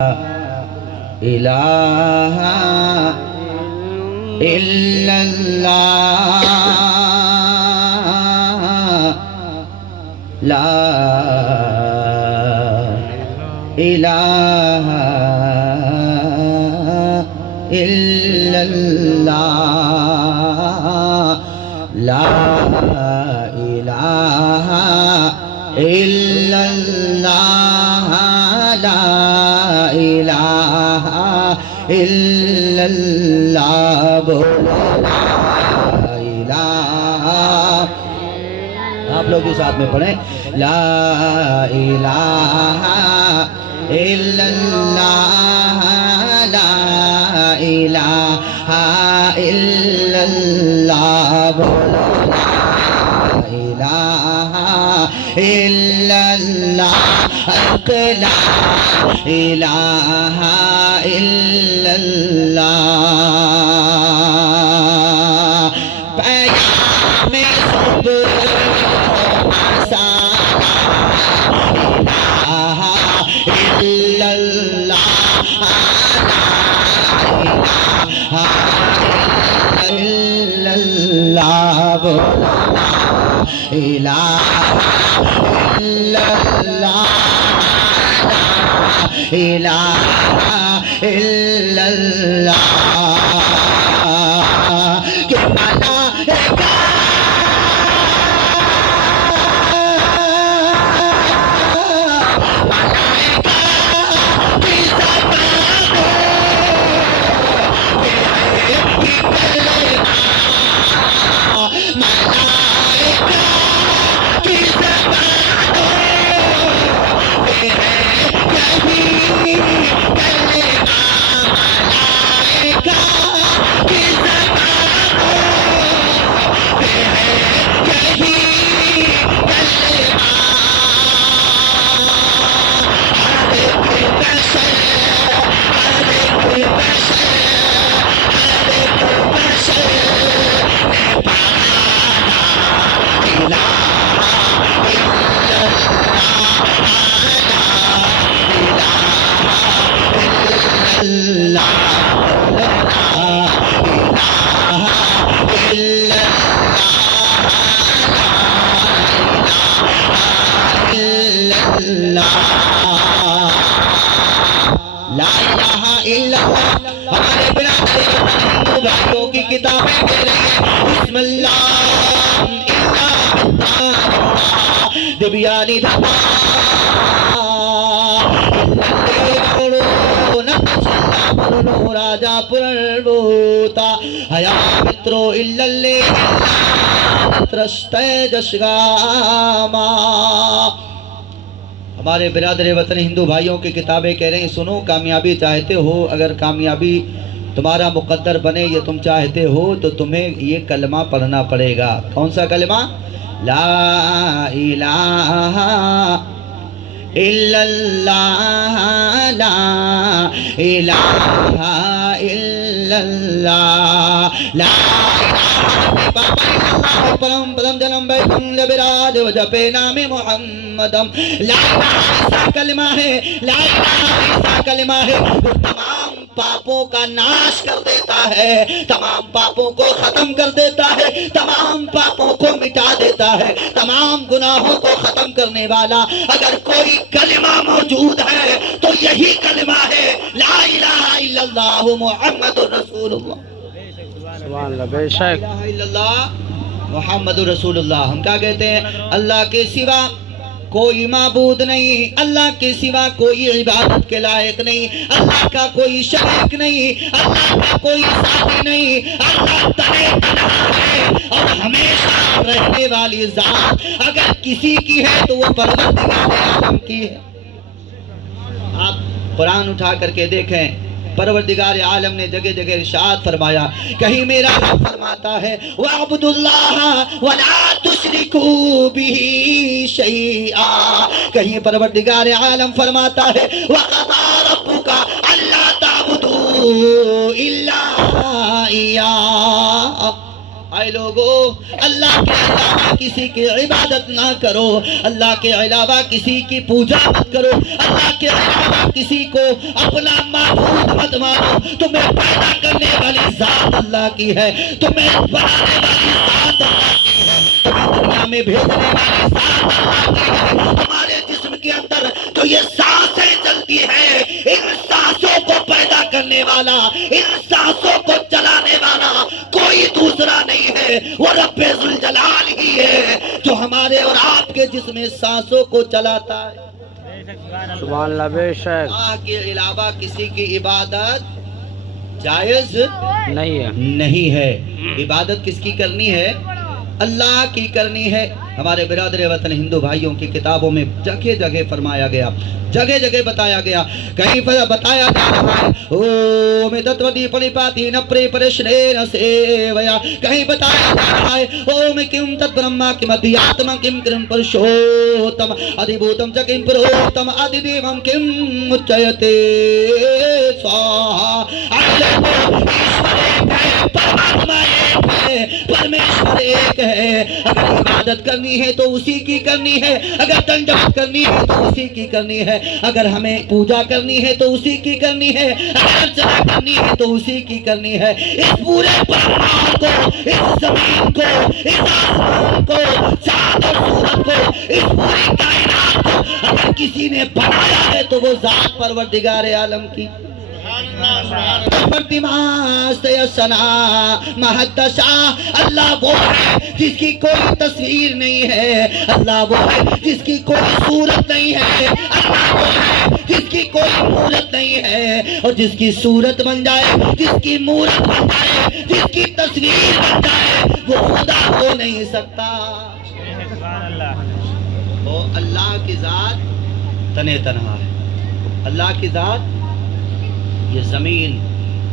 الہ الا اللہ لا الہ الا اللہ لا الہ الا اللہ لا الہ الا اللہ بولو لا الہ آپ لوگ بھی ساتھ میں پڑھیں لا الہ الا اللہ لا الہ الا اللہ بولو لا الہ الا اللہ حق لا الہ الا اللہ پیام صبح الہ الا اللہ الا اللہ بولا الہ الا اللہ الہ الا اللہ کہ ملائکہ ہمارے برادری بھائیوں کی کتابیں کہہ رہی ہیں بسم اللہ دبیانی دھپا راجا پرنبوتا حیا مترو الللے ترشتے جشگاما ہمارے برادر وطن ہندو بھائیوں کی کتابیں کہہ رہے ہیں سنو کامیابی چاہتے ہو اگر کامیابی تمہارا مقدر بنے یہ تم چاہتے ہو تو تمہیں یہ کلمہ پڑھنا پڑے گا کون سا کلمہ لا الہ الا اللہ لا الہ الا اللہ لا پرم پرم جنم بیتم لبراج و جپے نام محمدم لا الہ ایسا کلمہ ہے لا الہ ایسا کلمہ ہے وہ تمام پاپوں کا ناش کر دیتا ہے تمام پاپوں کو ختم کر دیتا ہے تمام پاپوں کو مٹا دیتا ہے تمام گناہوں کو ختم کرنے والا اگر کوئی کلمہ موجود ہے تو یہی کلمہ ہے لا الہ الا اللہ محمد رسول اللہ سبحان اللہ بے شک لا الہ الا اللہ محمد رسول اللہ ہم کیا کہتے ہیں اللہ کے سوا کوئی معبود نہیں اللہ کے سوا کوئی عبادت کے لائق نہیں اللہ کا کوئی شریک نہیں اللہ کا کوئی ساتھی نہیں اللہ تنہا ہے اور ہمیشہ رہنے والی ذات اگر کسی کی ہے تو وہ پروردگار عالم کی ہے آپ قرآن اٹھا کر کے دیکھیں پروردگار عالم نے جگہ جگہ ارشاد فرمایا کہیں میرا رب فرماتا ہے وَاعْبُدُوا اللَّهَ وَلَا تُشْرِكُوا بِهِ شَيْئًا کہیں پروردگار عالم فرماتا ہے وَقَضَىٰ رَبُّكَ أَلَّا تَعْبُدُوا إِلَّا إِيَّاهُ آئے لوگو اللہ کے علاوہ کسی کی عبادت نہ کرو، اللہ کے علاوہ کسی کی پوجا مت کرو، اللہ کے علاوہ کسی کو اپنا معبود مت مانو۔ تمہیں پیدا کرنے والی ذات اللہ کی ہے، تمہیں بنانے والی ذات اللہ کی ہے، تمہیں دنیا میں بھیجنے والی ذات اللہ کی ہے۔ تمہارے جسم کے اندر تو یہ سانسیں چلتی ہیں، ان سانسوں کو پیدا کرنے والا، ان سانسوں کو چلانے والا کوئی دوسرا نہیں ہے، وہ رب ذوالجلال ہی ہے جو ہمارے اور آپ کے جسم میں سانسوں کو چلاتا ہے۔ سبحان اللہ بے شک اللہ کے علاوہ کسی کی عبادت جائز نہیں ہے۔ عبادت کس کی کرنی ہے؟ اللہ کی کرنی ہے۔ ہمارے برادر وطن ہندو بھائیوں کی کتابوں میں جگہ جگہ فرمایا گیا، جگہ جگہ بتایا گیا، کہیں پر بتایا جا رہا ہے اوم تتودی پنپاتی نپری پرشنین سیویا، کہیں بتایا جا رہا ہے اوم کم تت برہما کم ادھیاتم کم کرم پرشوتم ادھیبھوتم چ کم پروتم ادھیدیوم کم اچیتے سواہا۔ پرماتما ایک ہے، پرمیشور ایک ہے۔ اگر عبادت کرنی ہے تو اسی کی کرنی ہے، اگر تنجت کرنی ہے تو اسی کی کرنی ہے، اگر ہمیں پوجا کرنی ہے تو اسی کی کرنی ہے، اگر ارچنا کرنی ہے تو اسی کی کرنی ہے۔ اس پورے برہمانڈ کو، اس زمین کو، اس آسمان کو، چاند اور سورج کو، اس پوری کائنات کو اگر کسی نے بنایا ہے تو وہ ذات پروردگار عالم کی اللہ وہ ہے جس کی کوئی تصویر نہیں ہے، اللہ وہ ہے جس کی کوئی صورت نہیں ہے، اللہ وہ ہے جس کی کوئی مورت نہیں ہے، اور جس کی صورت بن جائے، جس کی مورت بن جائے، جس کی تصویر بن جائے وہ خدا ہو نہیں سکتا۔ وہ اللہ کی ذات تنے تنہا ہے، اللہ کی ذات یہ زمین،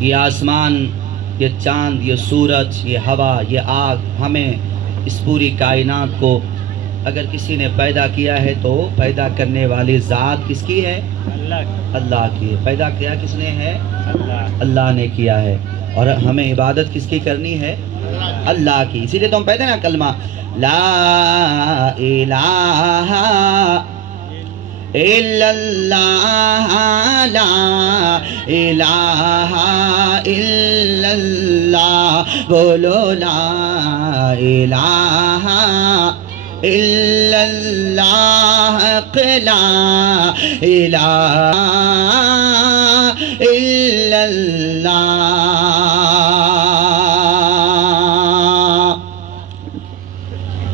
یہ آسمان، یہ چاند، یہ سورج، یہ ہوا، یہ آگ، ہمیں اس پوری کائنات کو اگر کسی نے پیدا کیا ہے تو پیدا کرنے والی ذات کس کی ہے؟ اللہ کی ہے۔ پیدا کیا کس نے ہے؟ اللہ نے کیا ہے۔ اور ہمیں عبادت کس کی کرنی ہے؟ اللہ کی۔ اسی لیے تو ہم پڑھتے ہیں نا کلمہ لا الہ الا اللہ، لا الہ الا اللہ، بولو لا الہ الا اللہ، لا الہ الا اللہ۔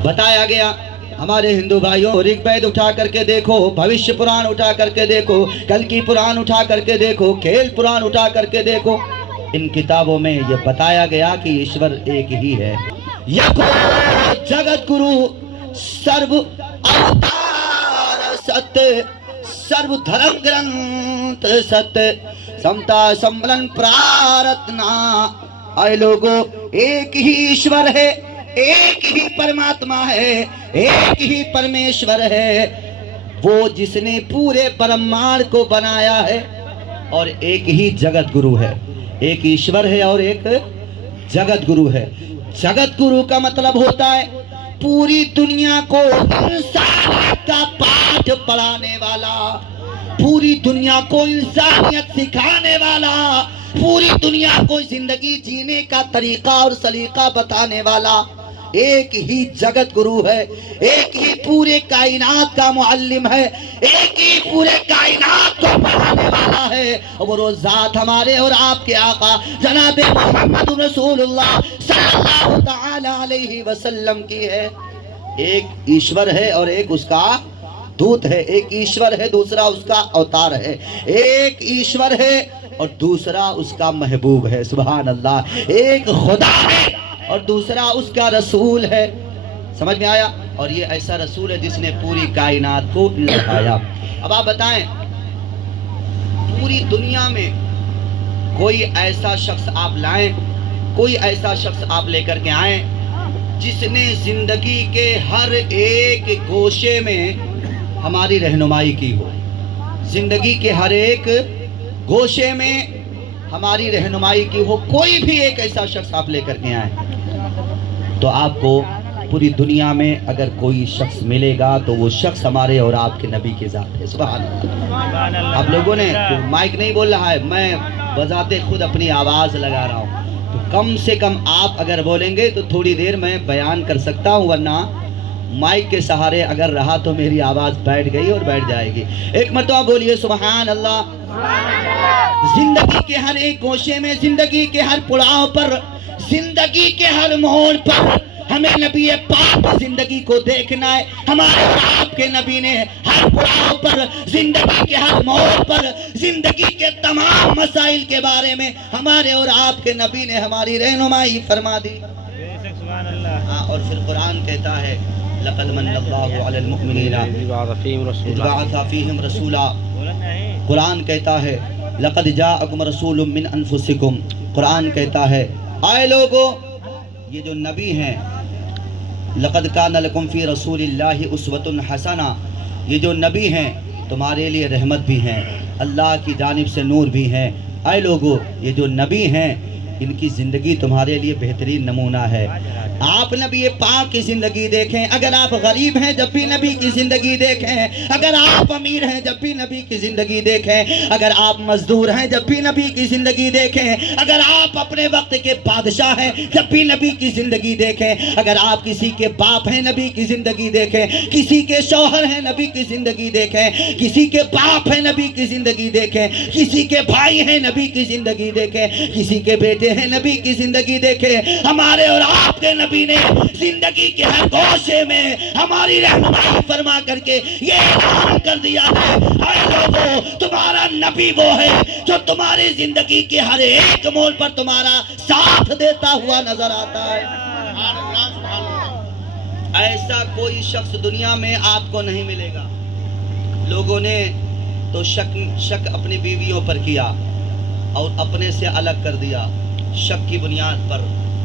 بتایا گیا ہمارے ہندو بھائیوں، رگ وید اٹھا کر کے دیکھو، بھوشیہ پران اٹھا کر کے دیکھو، کل کی پران اٹھا کر کے دیکھو، کھیل پران اٹھا کر کے دیکھو، ان کتابوں میں یہ بتایا گیا کہ ایشور ایک ہی ہے۔ یکو جگت گرو سرو اوتار ست، سرو دھرم گرنتھ ست، سمتا سملن پرارتنا۔ آئے لوگو، ایک ہی ایشور ہے، ایک ہی پرماتما ہے، ایک ہی پرمیشور ہے، وہ جس نے پورے برہمانڈ کو بنایا ہے، اور ایک ہی جگت گرو ہے۔ ایک ایشور ہے اور ایک جگت گرو ہے۔ جگت گرو کا مطلب ہوتا ہے پوری دنیا کو انسانیت کا پاٹھ پڑھانے والا، پوری دنیا کو انسانیت سکھانے والا، پوری دنیا کو زندگی جینے کا طریقہ اور سلیقہ بتانے والا ایک ہی جگت گرو ہے، ایک ہی پورے کائنات کا معلم ہے، ایک ہی پورے کائنات کو پڑھانے والا ہے، اور وہ ذات ہمارے اور آپ کے آقا جناب محمد رسول اللہ صلی اللہ تعالی علیہ وسلم کی ہے۔ ایک ایشور ہے اور ایک اس کا دوت ہے، ایک ایشور ہے دوسرا اس کا اوتار ہے، ایک ایشور ہے اور دوسرا اس کا محبوب ہے۔ سبحان اللہ۔ ایک خدا ہے اور دوسرا اس کا رسول ہے۔ سمجھ میں آیا؟ اور یہ ایسا رسول ہے جس نے پوری کائنات کو لٹایا۔ اب آپ بتائیں، پوری دنیا میں کوئی ایسا شخص آپ لائیں، کوئی ایسا شخص آپ لے کر کے آئیں جس نے زندگی کے ہر ایک گوشے میں ہماری رہنمائی کی ہو، زندگی کے ہر ایک گوشے میں ہماری رہنمائی کی ہو۔ کوئی بھی ایک ایسا شخص آپ لے کر کے آئیں، تو آپ کو پوری دنیا میں اگر کوئی شخص ملے گا تو وہ شخص ہمارے اور آپ کے نبی کی ذات ہے. سبحان اللہ. آپ لوگوں نے مائک نہیں بول رہا ہے, میں بذات خود اپنی آواز لگا رہا ہوں. تو کم سے کم آپ اگر بولیں گے تو تھوڑی دیر میں بیان کر سکتا ہوں, ورنہ مائک کے سہارے اگر رہا تو میری آواز بیٹھ گئی اور بیٹھ جائے گی. ایک مرتبہ بولیے سبحان اللہ. زندگی کے ہر ایک گوشے میں, زندگی کے ہر پڑاؤ پر, زندگی کے ہر موڑ پر ہمیں نبی پاک کی زندگی کو دیکھنا ہے. ہمارے آپ کے نبی نے ہر پڑاؤ پر, زندگی کے ہر موڑ پر, زندگی کے تمام مسائل کے بارے میں ہمارے اور آپ کے نبی نے ہماری رہنمائی فرما دی. ہاں, اور پھر قرآن کہتا ہے لقد من اللہ علی المؤمنین اذ بعث فیہم رسولا. قرآن کہتا ہے لقد جاءکم رسول من انفسکم. قرآن کہتا ہے آئے لوگو, یہ جو نبی ہیں, لقد کان لکم فی رسول اللہ اسوۃ حسنہ, یہ جو نبی ہیں تمہارے لیے رحمت بھی ہیں, اللہ کی جانب سے نور بھی ہیں. اے لوگو, یہ جو نبی ہیں ان کی زندگی تمہارے لیے بہترین نمونہ ہے. آپ نبی پاک کی زندگی دیکھیں. اگر آپ غریب ہیں جب بھی نبی کی زندگی دیکھیں. اگر آپ امیر ہیں جب بھی نبی کی زندگی دیکھیں. اگر آپ مزدور ہیں جب بھی نبی کی زندگی دیکھیں. اگر آپ اپنے وقت کے بادشاہ ہیں جب بھی نبی کی زندگی دیکھیں. اگر آپ کسی کے باپ ہیں نبی کی زندگی دیکھیں. کسی کے شوہر ہیں نبی کی زندگی دیکھیں. کسی کے باپ ہیں نبی کی زندگی دیکھیں. کسی کے بھائی ہیں نبی کی زندگی دیکھیں. کسی کے بیٹے ہیں نبی کی زندگی دیکھیں. ہمارے اور آپ کے نبی نے زندگی کے ہر گوشے میں ہماری رہنمائی فرما کر کے یہ اعلان کر دیا ہے اے لوگوں, تمہارا نبی وہ ہے جو تمہاری زندگی کے ہر ایک موڑ پر تمہارا ساتھ دیتا ہوا نظر آتا ہے. ایسا کوئی شخص دنیا میں آپ کو نہیں ملے گا. لوگوں نے تو شک اپنی بیویوں پر کیا اور اپنے سے الگ کر دیا, شک کی بنیاد پر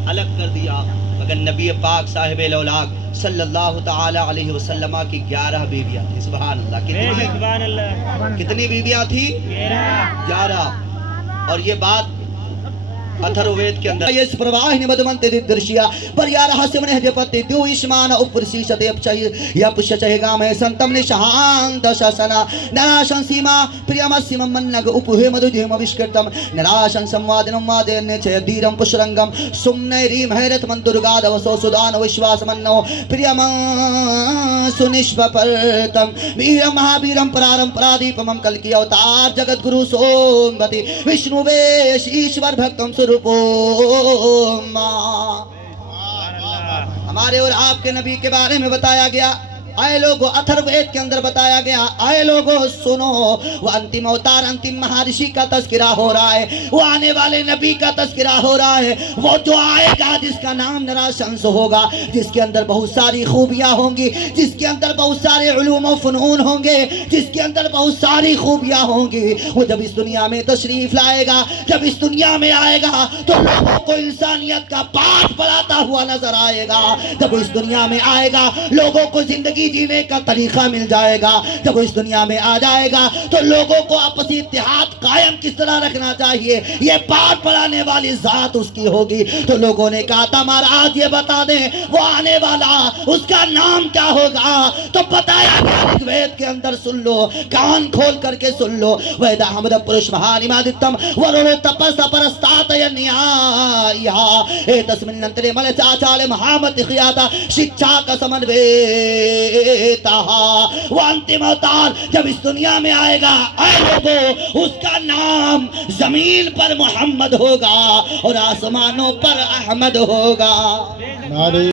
الگ کر دیا, مگر نبی پاک صاحب الاولاق صلی اللہ تعالی علیہ وسلم کی 11 بیویاں تھیں. سبحان اللہ. کتنی بیویاں تھیں؟ 11. اور یہ بات اتھر وید کے اندر یہ پرواہ مدمنت درشیا پر یار حسم نے جپتی دیو اشمان اوپر سیشت اپچای یا پش چہے گام ہے سنتم نے شہان دشاسنا نراشن سیما پریم سیم منگ اوپہ مدجم وشکرتم نراشن سموادنم مادن چھ دیرم پشرنگم سمنے ریم حیرت من درگاد وسو سدان وشواس منو پریم سنشپ پرتم ویرم مہابیرم پرارم پرادیپمم کل کی اوتار جگت گرو سومبتی وشنو ویش ایشور بھکتم ہمارے اور آپ کے نبی کے بارے میں بتایا گیا. آئے لوگو, اتھر وید کے اندر بتایا گیا آئے لوگو سنو, وہ انتم اوتار انتم مہارشی کا تذکرہ ہو رہا ہے, وہ آنے والے نبی کا تذکرہ ہو رہا ہے, وہ جو آئے گا جس کا نام نراشنس ہوگا, جس کے اندر بہت ساری خوبیاں ہوں گی, جس کے اندر بہت سارے علوم و فنون ہوں گے, جس کے اندر بہت ساری خوبیاں ہوں گی. وہ جب اس دنیا میں تشریف لائے گا, جب اس دنیا میں آئے گا تو لوگوں کو انسانیت کا پاٹھ پڑھاتا ہوا نظر آئے گا. جب اس دنیا میں آئے گا لوگوں کو زندگی جینے کا طریقہ مل جائے گا. جب وہ اس دنیا میں آ جائے گا تو لوگوں کو آپسی اتحاد قائم کس طرح رکھنا چاہیے یہ پاٹھ پڑھانے والی ذات اس کی ہوگی. تو لوگوں نے کہا تھا مہاراج یہ بتا دیں وہ آنے والا اس کا نام کیا ہوگا, تو بتایا گیا وید کے اندر. سن لو, کان کھول کر کے سن لو. ویدہ حمد پرش مہانیمادتم ورونو تپس پرستات ینیا اے تسمن ننترے ملے چاچالے محامت خیاتا شچا کا سمنوے وہ انتم اوتار جب اس دنیا میں آئے گا اے لوگو اس کا نام زمین پر محمد ہوگا اور آسمانوں پر احمد ہوگا.